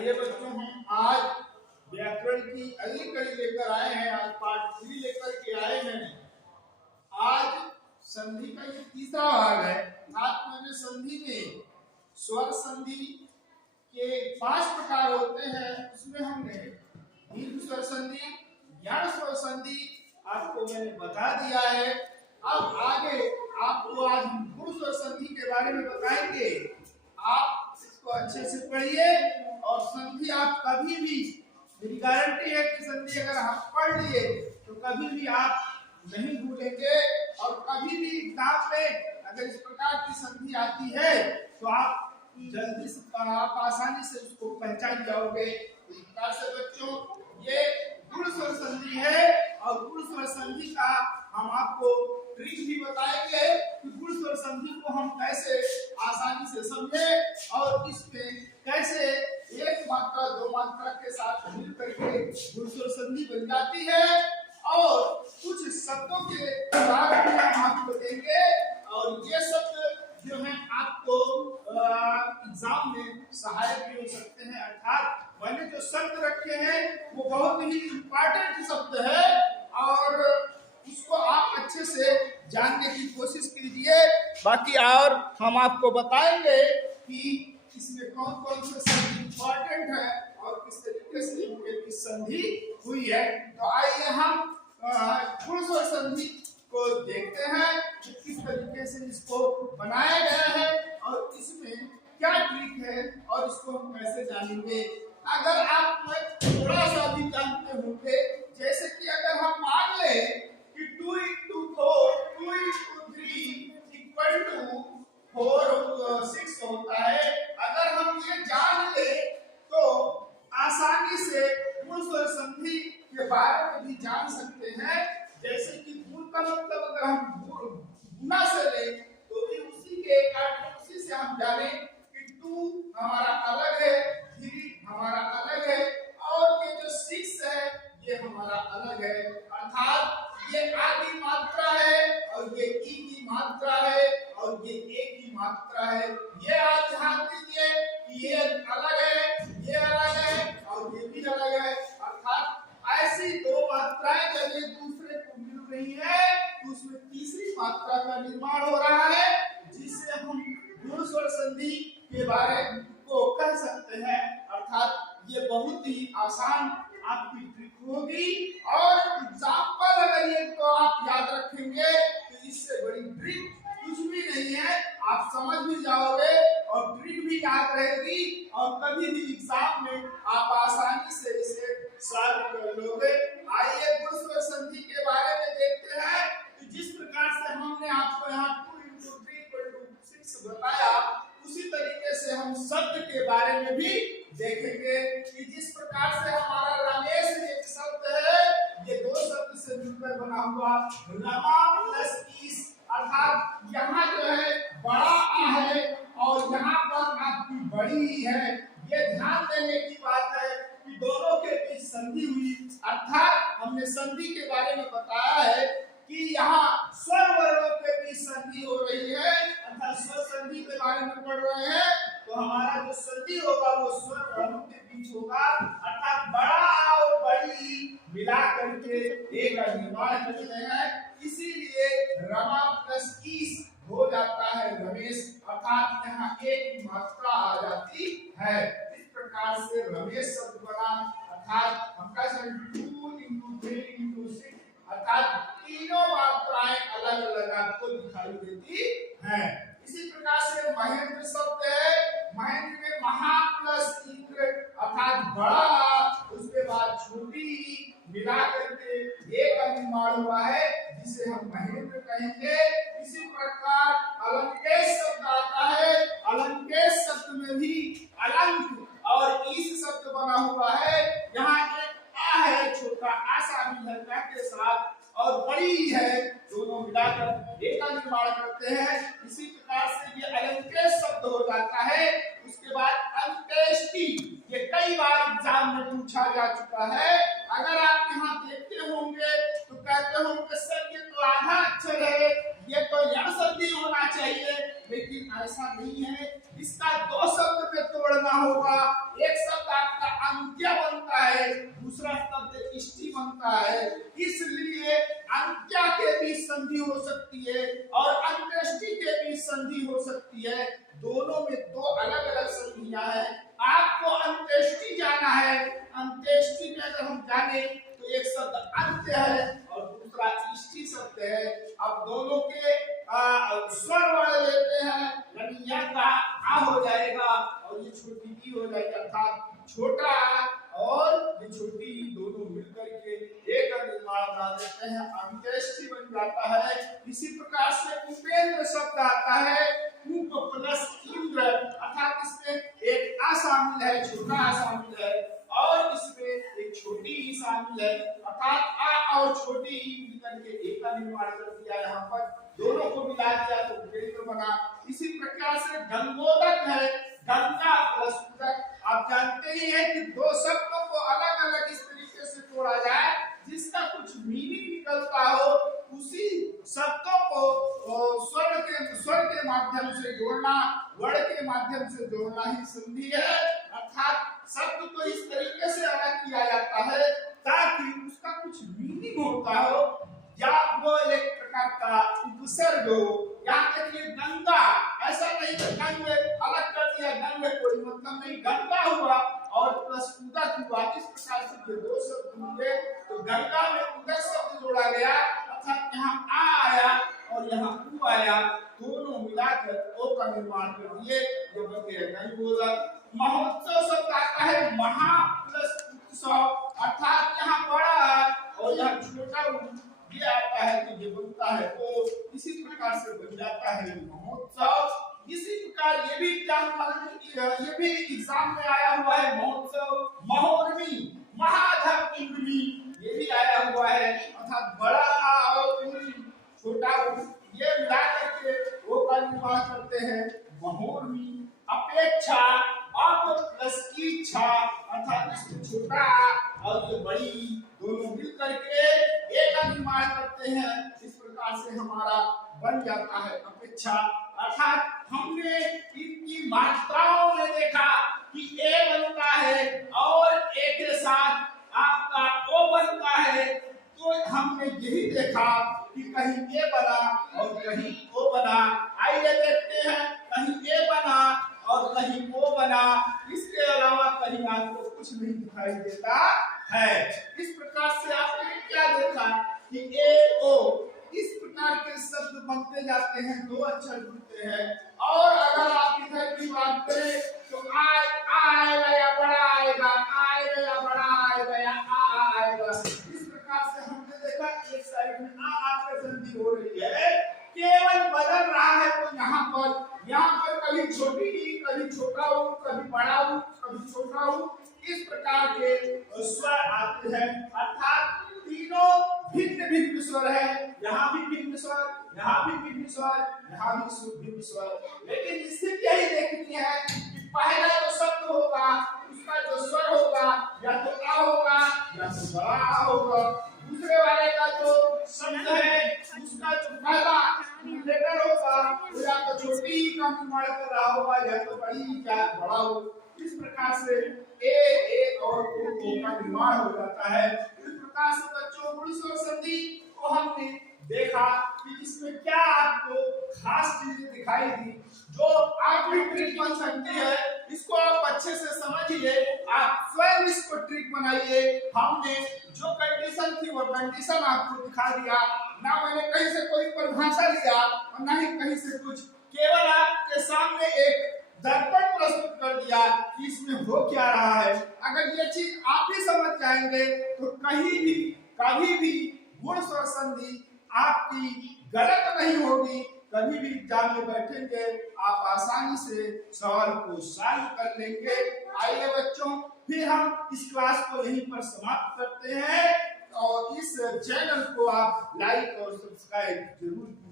आइए बच्चों, हम आज व्याकरण की अगली कड़ी लेकर आए हैं। आज पार्ट 3 लेकर के आए हैं। आज संधि का ये तीसरा भाग है। मैंने संधि में स्वर संधि के 5 प्रकार होते हैं, उसमें हमने दीर्घ स्वर संधि, ज्ञान स्वर संधि आपको मैंने बता दिया है। अब आगे आपको आज हम गुण स्वर संधि के बारे में बताएंगे। आप इसको अच्छे से पढ़िए और संधि आप कभी भी, मेरी गारंटी है कि संधि अगर आप पढ़ लिए तो कभी भी आप नहीं भूलेंगे। और कभी भी एग्जाम में अगर इस प्रकार की संधि आती है तो आप जल्दी से, आप आसानी से उसको पहचान जाओगे। इस प्रकार से बच्चों ये गुण स्वर संधि है और गुण स्वर संधि का हम आपको ट्रिक भी बताएंगे कि गुण स्वर संधि को हम कैसे आसानी से समझे और इसमें कैसे एक मात्रा दो मात्रा के साथ मिल करके गुण स्वर संधि बन जाती है। और कुछ शब्दों के उदाहरण भी हम आपको देंगे और ये शब्द जो है आपको एग्जाम में सहायक भी हो सकते हैं। अर्थात मैंने जो शब्द रखे हैं वो बहुत ही इम्पोर्टेंट शब्द है और उसको आप अच्छे से जानने की कोशिश कीजिए। बाकी और हम आपको बताएंगे कि इसमें कौन कौन से शब्द इम्पोर्टेंट है और किस तरीके से इनके बीच संधि हुई है। तो आइए हम गुण स्वर संधि को देखते हैं कि किस तरीके से इसको बनाया गया है और इसमें क्या ट्रिक है और इसको हम कैसे जानेंगे। अगर आप थोड़ा सा भी जानते होंगे, जैसे कि अगर हम मान लें कि 2 into 4 2 into 3 equal to 4 6 होता है। अगर हम ये जान ले तो आसानी से गुण स्वर संधि के बारे में भी जान सकते हैं। जैसे कि गुण का मतलब अगर हम गुना से ले तो भी उसी के उसी से हम जाने कि 2 हमारा अलग है, 3 हमारा अलग है और ये जो 6 है ये हमारा अलग है। अर्थात ये आ की मात्रा है और ये ई की मात्रा है और ये ए की मात्रा है। ये आप ध्यान दीजिए कि ये अलग है, ये अलग है और ये भी अलग है। अर्थात ऐसी 2 मात्राएं जब एक दूसरे को मिल रही है तो उसमें तीसरी मात्रा का निर्माण हो रहा है, जिससे हम गुण स्वर संधि के बारे को कह सकते हैं। अर्थात ये बहुत ही आसान आपकी ट्रिक होगी और एग्जाम्पल अगर ये तो आप याद रखेंगे तो इससे बड़ी ट्रिक कुछ भी नहीं है। आप समझ भी जाओगे और ट्रिक भी याद रहेगी और कभी भी एग्जाम में आप आसानी से इसे सॉल्व कर लोगे। आइए गुण स्वर संधि के बारे में देखते हैं कि जिस प्रकार से हमने आपको यहाँ 2 into 3 = 6 बताया, उसी तरीके से हम शब्द के बारे में भी देखेंगे कि जिस प्रकार से हमारा रमेश एक शब्द है, ये 2 शब्द से मिलकर बना हुआ रमा प्लस ईस। अर्थात यहाँ जो है बड़ा आ है और यहाँ पर आपकी बड़ी है। ये ध्यान देने की बात है कि दोनों के बीच संधि हुई। अर्थात हमने संधि के बारे में बताया है कि यहाँ स्वर वर्णों के बीच संधि हो रही है। अर्थात स्वर संधि के बारे में पढ़ रहे हैं तो हमारा जो संधि होगा वो स्वर वर्णों के बीच होगा। अर्थात बड़ा और बड़ी मिला करके एक का निर्माण करते हैं, इसीलिए रमा प्लस ईस हो जाता है रमेश। अर्थात यहाँ एक मात्रा आ जाती है। इस प्रकार से रमेश शब्द बना। अर्थात हम कह सकते हैं 2 into 3 into 6, अर्थात तीनों मात्राएं अलग अलग आपको दिखाई देती हैं। इसी प्रकार से महेंद्र शब्द है। महेंद्र में महा प्लस इंद्र, अर्थात बड़ा उसके बाद छोटी मिला करके एक का निर्माण हुआ है, जिसे हम महेंद्र कहेंगे। इसी प्रकार अलंकेश शब्द आता है। अलंकेश शब्द में भी अलंक और ईस शब्द बना हुआ है। यहाँ एक आ है, छोटा आशा विधर्ता के साथ और बड़ी है, दोनों मिलाकर एक का निर्माण करते हैं। इसी प्रकार से ये अलंकेश शब्द हो जाता है। उसके बाद अंत्येष्टि, ये कई बार एग्जाम में पूछा जा चुका है। अगर आप यहाँ देखते होंगे तो कहते होंगे सर ये तो आधा अक्षर है, ये तो यण संधि होना चाहिए, लेकिन ऐसा नहीं है। इसका 2 शब्द में तोड़ना होगा। एक शब्द आप अंत्य बनता है, दूसरा शब्द इष्टि बनता है। इसलिए अंत्य के बीच संधि हो सकती है और अंत्येष्टि के बीच संधि हो सकती है। दोनों में दो अलग अलग संधियां हैं। आपको अंत्येष्टि जाना है। अंत्येष्टि में अगर हम जाने तो एक शब्द अंत्य है और दूसरा इष्टि शब्द है। अब दोनों के स्वर वर्ण लेते हैं, यानी या का आ हो जाएगा और ये छोटी ई हो जाएगी, अर्थात छोटा और ये छोटी दोनों मिलकर के एक निर्माण बना देते हैं, अंत्येष्टि बन जाता है। इसी प्रकार से उपेंद्र शब्द आता है, उप प्लस इंद्र, अर्थात इसमें एक आ शामिल है, छोटा आ शामिल है और इसमें एक छोटी ई शामिल है, अर्थात आ और छोटी ई मिलकर के एक का निर्माण कर दिया। यहाँ पर दोनों को मिला दिया तो उपेंद्र बना। इसी प्रकार से गंगोदक है, गंगा प्लस उदक। आप जानते ही हैं कि दो शब्दों को अलग अलग इस तरीके से जोड़ा जाए जिसका कुछ मीनिंग निकलता हो, उसी शब्दों को स्वर के माध्यम से जोड़ना, वर्ण के माध्यम से जोड़ना ही संधि है। अर्थात शब्द को इस तरीके से अलग किया जाता है ताकि उसका कुछ मीनिंग होता हो या वो एक प्रकार का उपसर्ग हो। यहाँ देखिए गंगा, ऐसा नहीं कि गंग अलग कर दिया, गंग में कोई मतलब नहीं, गंगा हुआ और प्लस उदक हुआ। इस प्रकार से ये दो शब्द मिले तो गंगा में उदक शब्द जोड़ा गया, अर्थात यहाँ आ आया और यहाँ उ आया, दोनों मिलाकर ओ का निर्माण कर दिए, ये बन गया गंगोदक। महोत्सव शब्द आता है, महा प्लस उत्सव, अर्थात यहाँ बड़ा है और यहाँ छोटा ये आता है तो ये बनता है तो इसी प्रकार से बन जाता है महोत्सव। इसी प्रकार ये भी एग्जाम में आया हुआ है महोत्सव, महोर्मी, महाधम इंद्री, ये भी आया हुआ है, अर्थात बड़ा आ और इंद्री छोटा उ, ये मिला करके वो का निर्माण करते हैं महोर्मी। अपेक्षा, अप प्लस इच्छा, अर्थात इसमें छोटा और ये बड़ी दोनों मिल करके एक का निर्माण करते हैं। इस प्रकार से हमारा बन जाता है अपेक्षा। अर्थात हमने इनकी मात्राओं में देखा कि ए बनता है और ए के साथ आपका ओ बनता है, तो हमने यही देखा कि कहीं ए बना और कहीं ओ बना। आइए देखते हैं, कहीं ए बना और कहीं ओ बना, इसके अलावा कहीं आपको कुछ नहीं दिखाई देता है। इस प्रकार से आपने क्या देखा कि ए ओ इस प्रकार के शब्द बनते जाते हैं, दो अक्षर जुड़ते हैं। और अगर आप इधर की बात करें तो आएगा या बड़ा आएगा, आएगा या बड़ा आएगा या आएगा। इस प्रकार से हमने देखा एक साइड में आकर संधि हो रही है, केवल बदल रहा है तो यहाँ पर कभी छोटी ई, कभी छोटा ऊ, कभी बड़ा ऊ, कभी छोटा ऊ, इस प्रकार के स्वर आते हैं। अर्थात तीनों भिन्न भिन्न स्वर है, यहाँ भी भिन्न स्वर, यहाँ भी भिन्न स्वर, यहाँ भी भिन्न स्वर। लेकिन स्थिति यही देखनी है कि पहला जो शब्द होगा उसका जो स्वर होगा या तो आ होगा या तो बड़ा आ होगा, दूसरे वाले का जो शब्द है उसका जो पहला लेटर होगा वो या तो छोटी ई का निर्माण कर रहा होगा या तो बड़ी ई का बड़ा हो। इस प्रकार से ए और ओ का निर्माण हो जाता है। इस प्रकार से बच्चों गुण स्वर संधि को हमने देखा कि इसमें क्या आपको खास चीजें दिखाई दी जो आपकी ट्रिक बन सकती है। इसको आप अच्छे से समझिए, आप स्वयं इसको ट्रिक बनाइए। हमने जो कंडीशन थी वो कंडीशन आपको दिखा दिया, ना मैंने कहीं से कोई परिभाषा लिया और ना ही कहीं से कुछ, केवल आपके सामने एक दर्पण प्रस्तुत कर दिया कि इसमें हो क्या रहा है। अगर ये चीज आप ही समझ जाएंगे तो कभी भी गुण स्वर संधि आपकी गलत नहीं होगी। कभी भी एग्जाम में बैठेंगे आप आसानी से सवाल को सॉल्व कर लेंगे। आइए बच्चों, फिर हम इस क्लास को यहीं पर समाप्त करते हैं और इस चैनल को आप लाइक और सब्सक्राइब जरूर कीजिए।